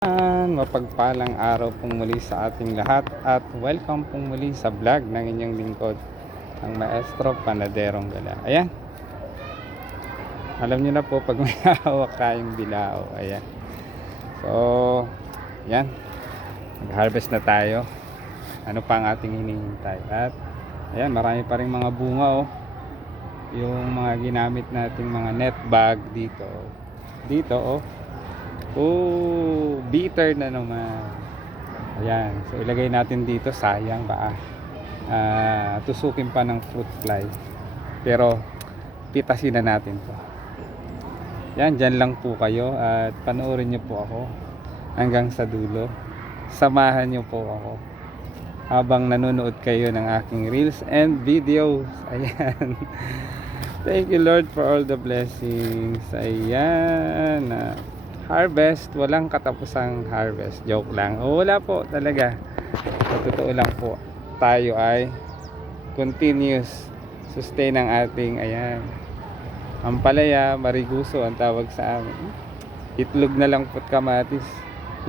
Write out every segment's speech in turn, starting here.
Mapagpalang araw pong muli sa ating lahat at welcome pong muli sa vlog ng inyong lingkod, ang Maestro Panaderong Gala. Ayan, alam niyo na po pag may hawak tayong bilao. Ayan, so yan, mag-harvest na tayo. Ano pa ang ating hinihintay? At ayan, marami pa rin mga bunga yung mga ginamit nating mga net bag dito. Bitter na naman. Ayan, so ilagay natin dito, sayang ba tusukin pa ng fruit fly, pero pitasin na natin to. Yan, dyan lang po kayo at panoorin nyo po ako hanggang sa dulo. Samahan nyo po ako habang nanonood kayo ng aking reels and videos. Ayan. Thank you Lord for all the blessings. Ayan, harvest, walang katapusang harvest. Joke lang. Wala po talaga. Sa totoo lang po, tayo ay continuous sustain ang ating, ayan, ampalaya, mariguso ang tawag sa amin. Itlog na lang po't kamatis,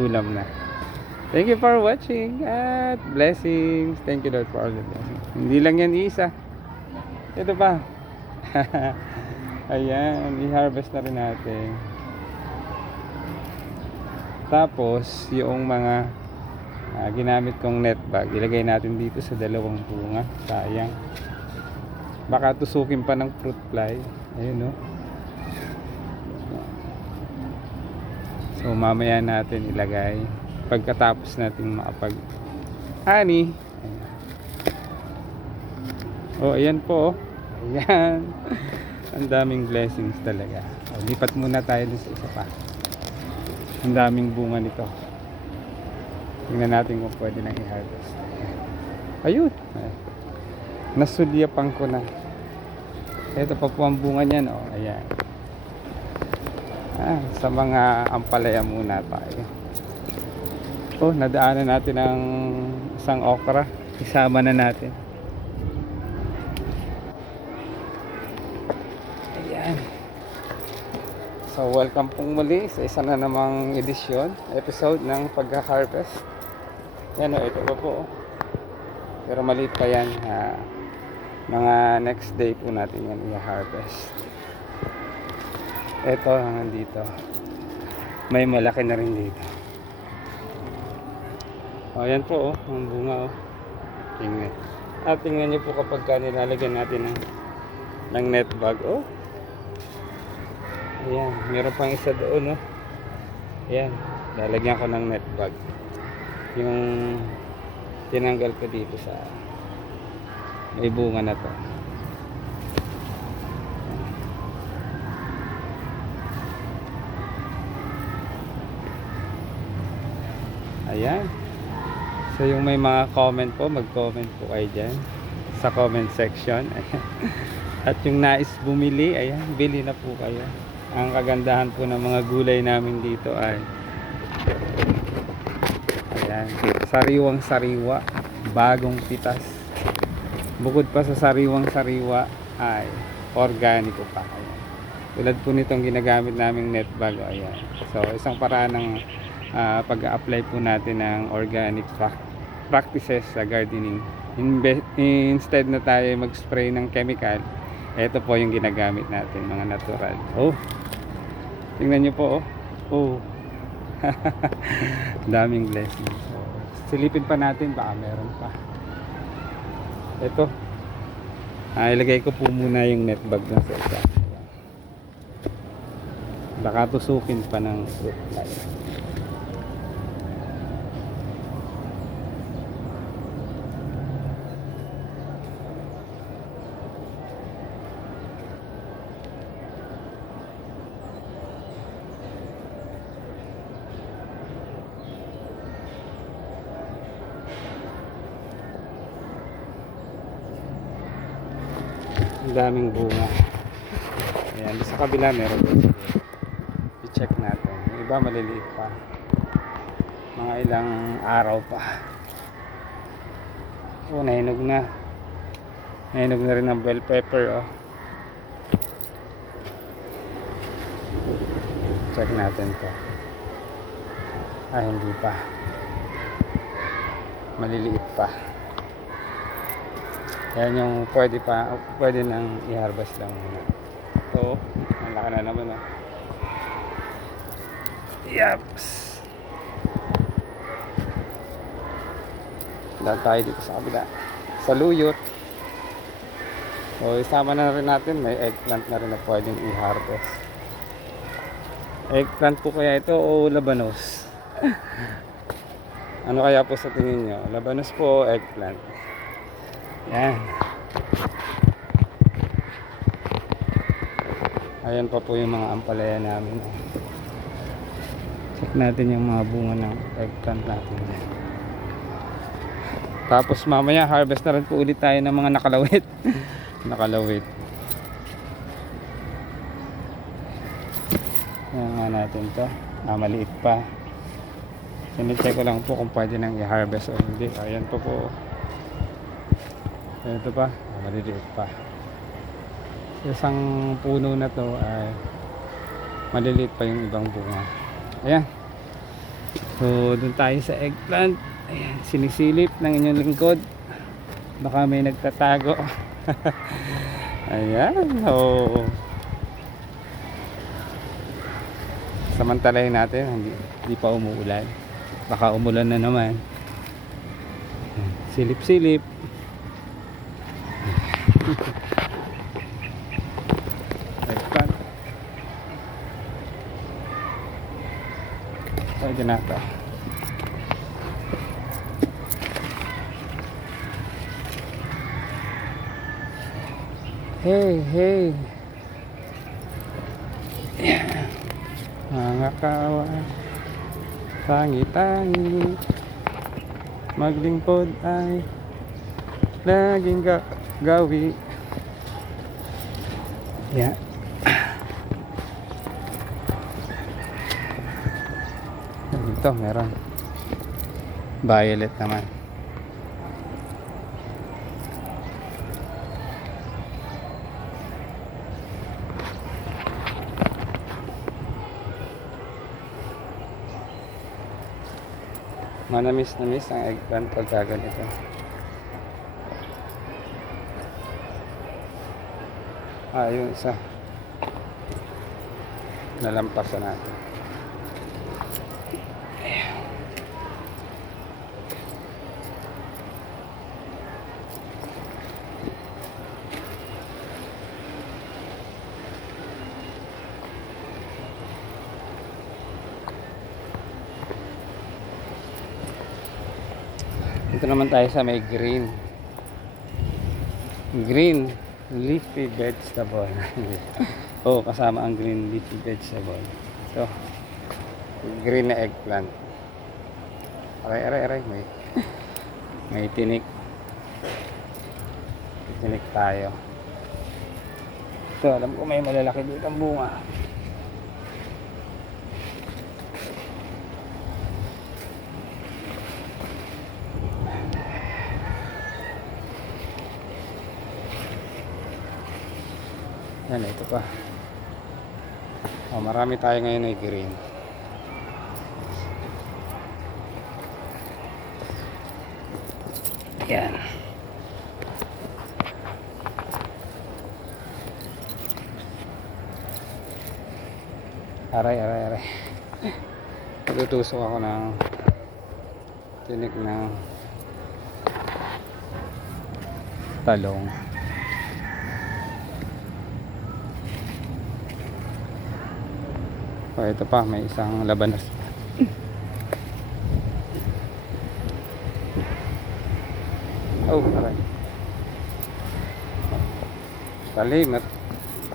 ulam na. Thank you for watching at blessings. Thank you Lord for all the blessings. Hindi lang yan isa. Ito pa. Ayan, i-harvest na rin natin. Tapos yung mga ginamit kong net bag, ilagay natin dito sa dalawang bunga. Sayang, baka tusukin pa ng fruit fly. Ayun, so mamaya natin ilagay pagkatapos natin makapag-ani. Ayan po. Ayan. Ang daming blessings talaga. Lipat muna tayo dun sa isa pa. Ang daming bunga nito. Tingnan natin kung pwede nang i-harvest. Ayun. Nasulyapan ko na. Ito pa po ang bunga niyan. Ayan. Sa mga ampalaya muna tayo. Nadaanan natin ang isang okra. Isama na natin. Ayan. So welcome pong muli sa isa na namang episode ng pag-harvest. Yan ito pa po. Pero maliit pa yan. Mga next day po natin yan i-harvest. Ito hanggang dito. May malaki na rin dito. Yan po ang bunga Tingnan. At tingnan nyo po kapag nilalagyan natin ng net bag. Ayan, meron pang isa doon Ayan, lalagyan ko ng net bag. Yung tinanggal ko dito sa may bunga na to. Ayan. So yung may mga comment po, mag-comment po kayo dyan sa comment section. At yung nais bumili, ayan, bili na po kayo. Ang kagandahan po ng mga gulay namin dito ay ayan, sariwang sariwa, bagong pitas. Bukod pa sa sariwang sariwa ay organiko pa. Ayan. Tulad po nitong ginagamit naming net bag. Ayan. So isang paraan ng pag-apply po natin ng organic practices sa gardening. Instead na tayo mag-spray ng chemical, ito po yung ginagamit natin, mga natural. Tingnan nyo po daming blessings. Silipin pa natin, baka meron pa. Ito, ilagay ko po muna yung net bag na sa isa. Baka tusukin pa ng fruit fly. Ang daming bunga. Ayan, sa kabila meron din siguro. I-check natin. Yung iba maliliit pa. Mga ilang araw pa. Nahinog na. Nahinog na rin ang bell pepper Check natin to. Ay, hindi pa. Maliliit pa. Yan yung pwede nang i-harvest lang muna. So, ang laki na naman, oh. Yaps. Dahil tayo dito sa kabila. Sa luyot. So, isama na rin natin. May eggplant na rin na pwedeng i-harvest. Eggplant po kaya ito o labanos? Ano kaya po sa tingin nyo? Labanos po o eggplant? Yan. Ayan pa po yung mga ampalaya namin. Check natin yung mga bunga ng eggplant natin. Tapos mamaya harvest na rin po ulit tayo ng mga nakalawit. Nakalawit. Ayan nga natin to. Maliit pa. Sinicheck ko lang po kung pwede nang i-harvest o hindi. Ayan po po. Ito pa. Maliliit pa. Isang puno na to ay maliliit pa yung ibang bunga. Ayan. So dun tayo sa eggplant. Ayan, sinisilip ng inyong lingkod. Baka may nagtatago. Ayan. Oh. Samantalahin natin, hindi pa umuulan. Baka umulan na naman. Silip-silip. Eggplant. Pwede na ito. Hey, hey. Yeah. Mga kawan, tangi-tangi, maglingkod ay laging gawi. Yeah. Dito meron violet naman. Manamis-namis ang eggplant pagka ganito. Yung isa nalampasan natin. Dito naman tayo sa may green leafy vegetable. Oh, kasama ang green leafy vegetable. Ito, green na eggplant. Aray, may tinik tayo. Ito, alam ko may malalaki dito ang bunga. Yan, ito pa. Marami tayo ngayon ay green. Yan. Aray. Pagtutusok ako ng tinik ng talong. Oh, ito pa, may isang labanos. Oh, aray. Talim at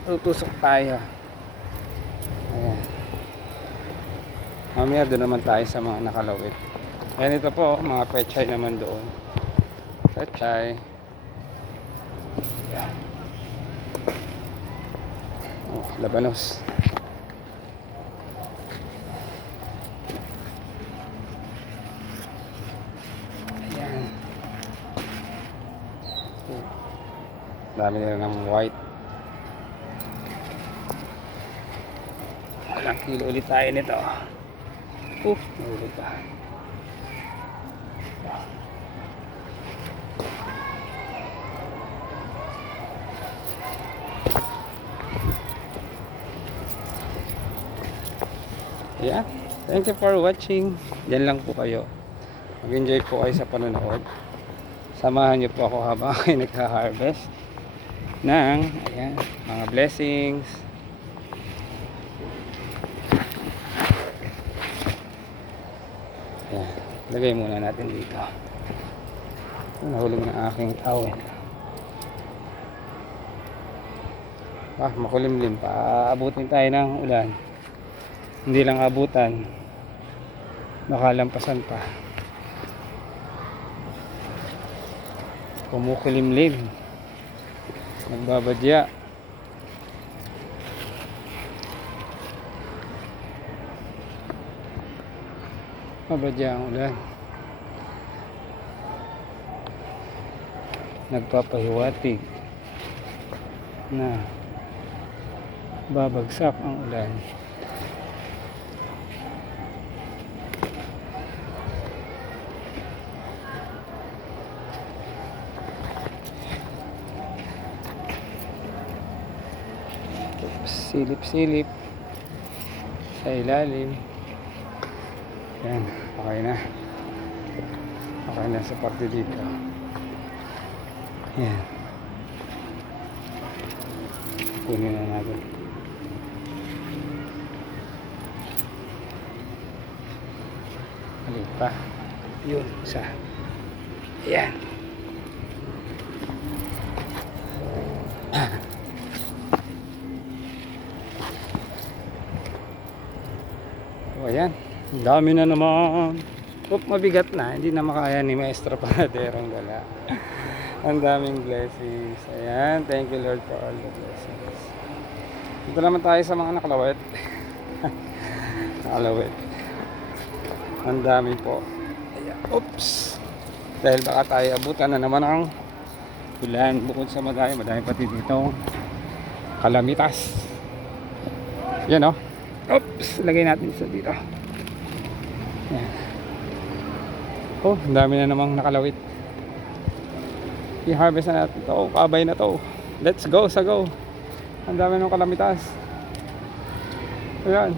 tutusok tayo. Ayan. Mamaya doon naman tayo sa mga nakalawit. Ayan, ito po, mga pechay naman doon. Pechay. Ayan. Oh, labanos. Dami nila ng white. Ilang kilo ulit tayo nito. Nahulog pa. Yeah. Thank you for watching. Diyan lang po kayo. Mag-enjoy po kayo sa panonood. Samahan niyo po ako habang kayo nagha-harvest ng ayan, mga blessings. Ayan. Lagay muna natin dito. Nahulog na aking towel. Makulimlim pa. Abutin tayo ng ulan. Hindi lang abutan, nakalampasan pa. Kumukulimlim, nagbabadya. Mabadya ang ulan. Nagpapahiwatig na babagsak ang ulan. Silip-silip sa ilalim. Yan, okay na. Okay na sa parte dito. Yan. Kunin na natin. Maliit pa. Yun, isa. Yan. O ayan, dami na naman. Mabigat na, hindi na makaya ni Maestro Panaderong dala. Ang daming blessings. Ayan, thank you Lord for all the blessings. Dito naman tayo sa mga nakalawit. Nakalawit. Ang dami po. Ayan. Oops. Dahil baka tayo abutan na naman ang ulan. Bukod sa madami pati dito kalamitas. Yan o. Oops, lagay natin sa dito. Yan. Ang dami na namang nakalawit. I-harvest na natin ito. Kabay na to. Let's go sa go. Ang dami ng kalamitas. Ayan.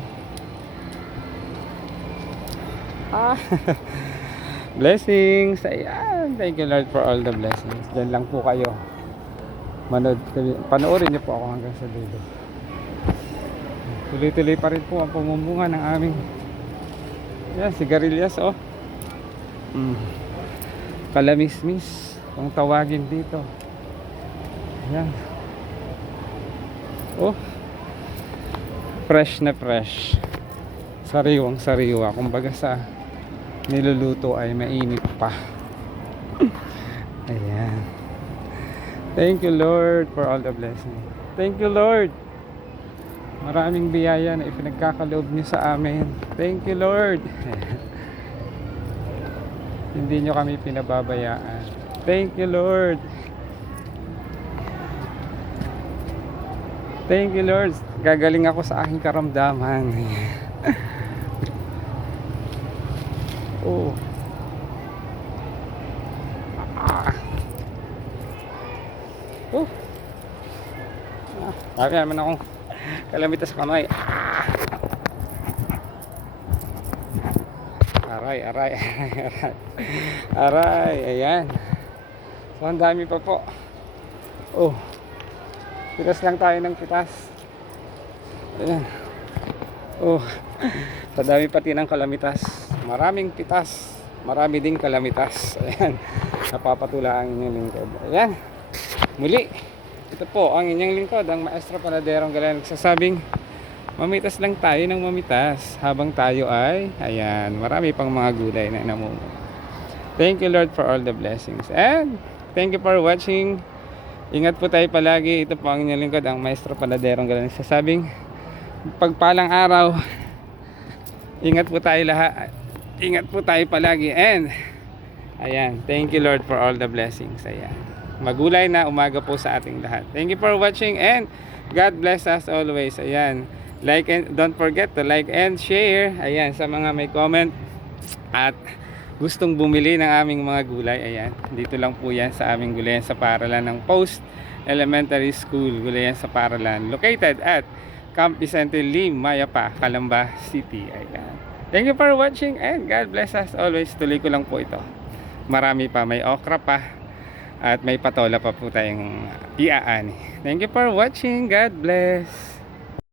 Blessings. Ayan. Thank you Lord for all the blessings. Diyan lang po kayo. Panoorin niyo po ako hanggang sa dulo. Tuloy-tuloy pa rin po ang pumumunga ng aming sigarilyas kalamismis kung tawagin dito. Ayan. Fresh na fresh. Sariwang sariwa. Kumbaga sa niluluto ay mainit pa. Ayan. Thank you Lord for all the blessings. Thank you Lord. Maraming biyaya na ipinagkakaloob niyo sa amin. Thank you Lord. Hindi niyo kami pinababayaan. Thank you Lord. Thank you Lord. Gagaling ako sa aking karamdaman. Sabi naman akong kalamitas sa kamay. Aray. Ayan. So ang dami pa po. Pitas lang tayo ng pitas. Ayan. Sa dami pati ng kalamitas. Maraming pitas. Marami ding kalamitas. Ayan. Napapatula ang inyong lingkod. Ayan. Muli. Ito po ang inyong lingkod, ang Maestro Panaderong Galang, nagsasabing mamitas lang tayo ng mamitas habang tayo ay, ayan, marami pang mga gulay na namumunga. Thank you Lord for all the blessings. And thank you for watching. Ingat po tayo palagi. Ito po ang inyong lingkod, ang Maestro Panaderong Galang, nagsasabing pagpalang araw. Ingat po tayo lahat. Ingat po tayo palagi. And ayan, thank you Lord for all the blessings. Ayan. Magulay na umaga po sa ating lahat. Thank you for watching and God bless us always. Ayan. Like and don't forget to like and share. Ayan, sa mga may comment at gustong bumili ng aming mga gulay, ayan, dito lang po yan sa aming gulayan sa Paralan ng Post Elementary School, Gulayan sa Paralan, located at Camp Vicente Lim, Mayapa, Calamba City. Ayan. Thank you for watching and God bless us always. Tuloy ko lang po ito. Marami pa, may okra pa at may patola pa po tayong iaani. Thank you for watching. God bless.